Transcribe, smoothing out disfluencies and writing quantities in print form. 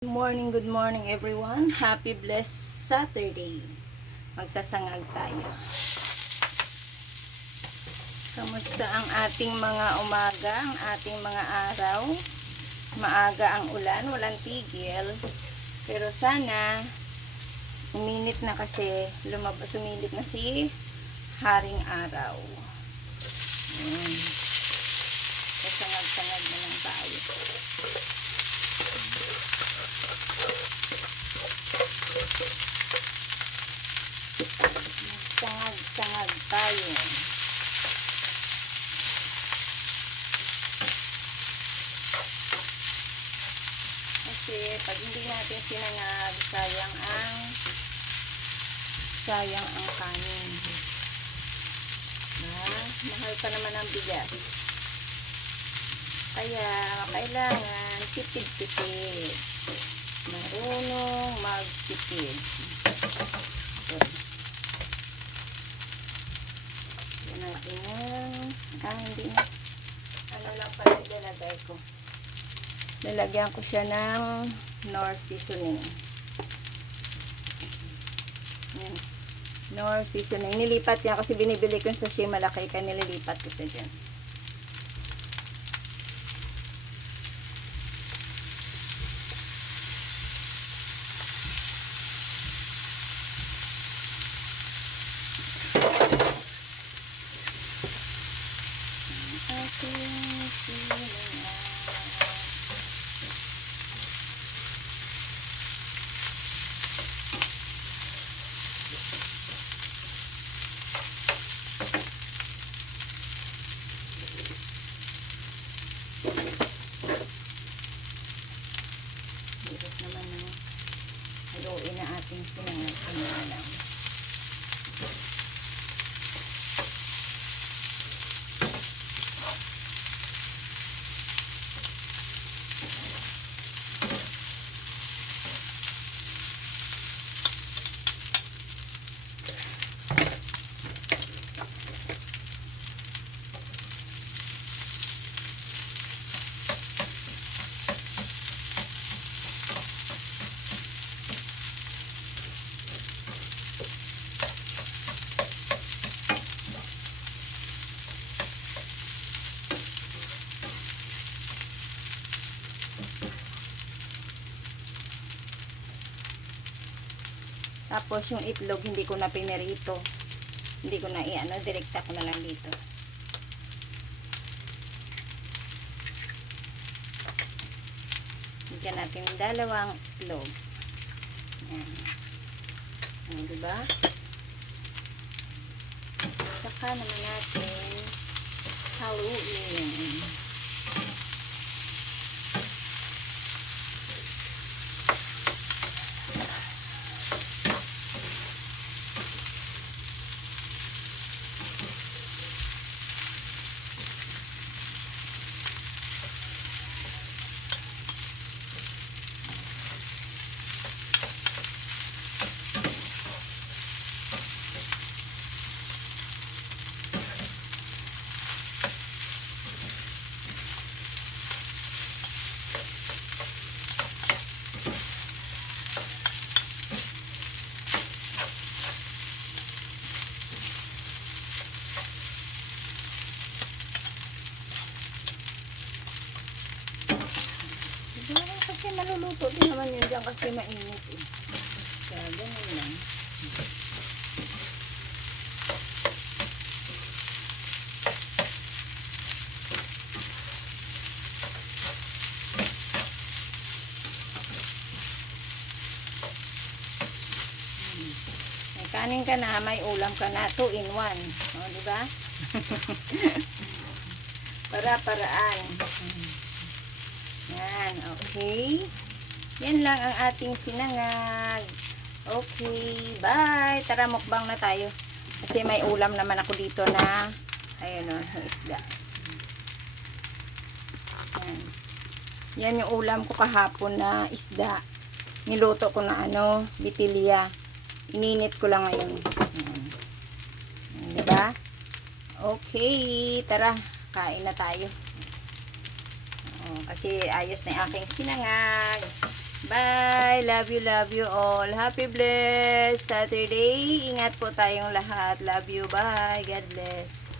Good morning everyone. Happy blessed Saturday. Magsasangag tayo. Kamusta ang ating mga umaga, ang ating mga araw? Maaga ang ulan, walang tigil. Pero sana, uminit na kasi, sumilip na si Haring Araw. Sasangag-sangag na lang tayo. Sangag tayo. Kasi pag hindi natin sinangag, sayang ang kanin. Mahal pa naman ang bigas. Kaya kailangan tipid-tipid. Marunong magtipid. Hindi na. Ano lang pala ilalagay ko. Lalagyan ko siya ng Knorr seasoning. Yan. Knorr seasoning. Nilipat niya kasi binibili ko sa sachet malaki kaya nililipat ko siya dyan. Haluin na ating sinangag-sangag. Tapos yung itlog hindi ko na pinirito. Hindi ko na direkta ko na lang dito. Bigyan natin ng dalawang itlog. Ayan. Diba? Saka naman natin haluin. Kasi maluluto din naman yun dyan kasi mainit eh. Kaya ganun lang. May kanin ka na, may ulam ka na, 2 in 1. O, diba? Para-paraan. Yan, okay. Yan lang ang ating sinangag. Okay, bye. Tara, mukbang na tayo. Kasi may ulam naman ako dito na, ayun o, yung isda. Yan. Yan yung ulam ko kahapon na isda. Niluto ko na bitilya. Ininit ko lang ngayon. Yan. Diba? Okay, tara, kain na tayo. Kasi ayos na yung aking sinangag. Bye! Love you all. Happy blessed Saturday. Ingat po tayong lahat. Love you. Bye. God bless.